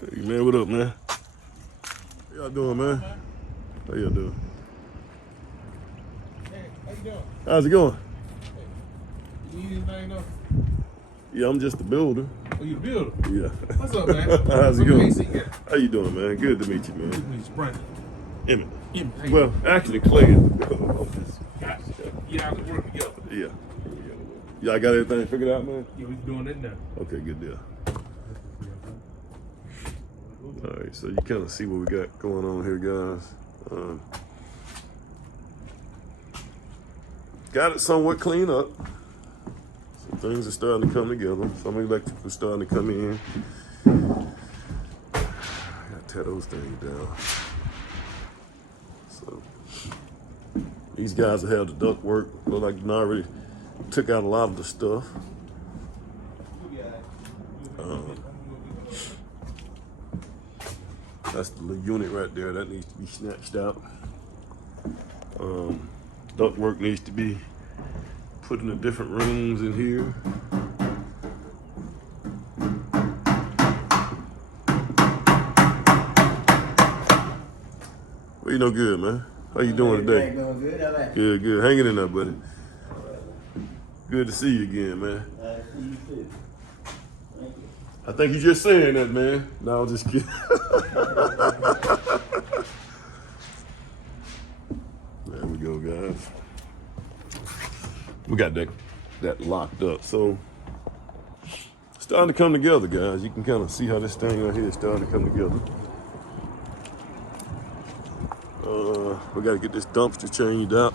Hey man, what up, man? How y'all doing, man? How y'all doing? Hey, how you doing? How's it going? You need anything though? Yeah, I'm just a builder. Oh, you the builder? Yeah. What's up, man? How's it going? Yeah. How you doing, man? Good to meet you, man. Good to meet you, Brandon. Emmett. Emmett, Well, actually, Clay is the builder. Yeah, I can work together. Yeah. Y'all got everything figured out, man? Yeah, we doing that now. Okay, good deal. All right, so you kind of see what we got going on here, guys. Got it somewhat cleaned up. Some things are starting to come together. Some electrical starting to come in. I gotta tear those things down. So these guys that have the duct work look like they already took out a lot of the stuff. That's the little unit right there that needs to be snatched out. Duct work needs to be put in the different rooms in here. Well, you know, good, man. How you doing today? Doing good, all right. Good, good. Hanging in there, buddy. Good to see you again, man. See you too. Thank you. I think you're just saying that, man. No, I'm just kidding. There we go, guys. We got that locked up. So it's starting to come together, guys. You can kind of see how this thing right here is starting to come together. We got to get this dumpster changed out.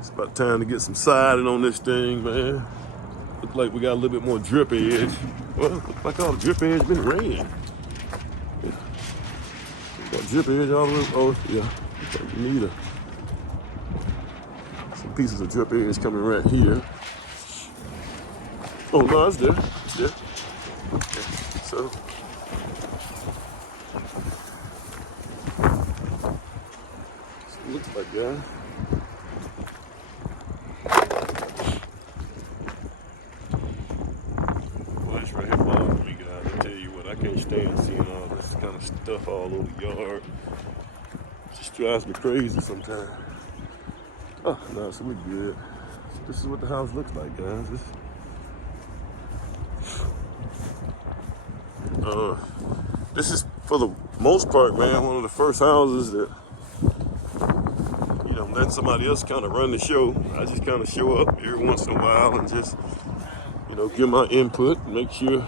It's about time to get some siding on this thing, man. Look like we got a little bit more drip edge. Well, looks like all the drip edge been ran. Yeah. Got drip edge all the way. Oh, yeah. Looks like we need some pieces of drip edge coming right here. Oh, no, it's there. It's there. Okay. So. Looks like that. Well, this right here bothers me, guys. I tell you what, I can't stand seeing all this kind of stuff all over the yard. It just drives me crazy sometimes. Oh, no, so we're good. So this is what the house looks like, guys. This is, for the most part, man, one of the first houses that let somebody else kind of run the show. I just kind of show up every once in a while and just, give my input, make sure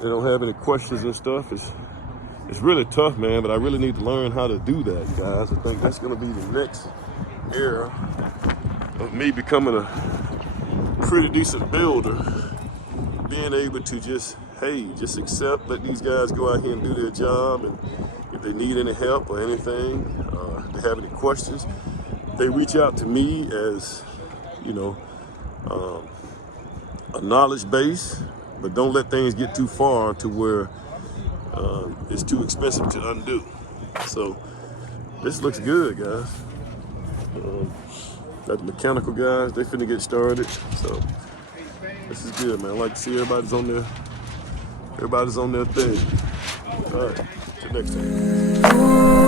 they don't have any questions and stuff. It's really tough, man, but I really need to learn how to do that, guys. I think that's going to be the next era of me becoming a pretty decent builder, being able to just accept, let these guys go out here and do their job, and if they need any help or anything, if they have any questions, they reach out to me as, a knowledge base, but don't let things get too far to where it's too expensive to undo. So this looks good, guys. Got the mechanical guys, they finna get started. So this is good, man. I like to see everybody's on their thing. All right, till next time.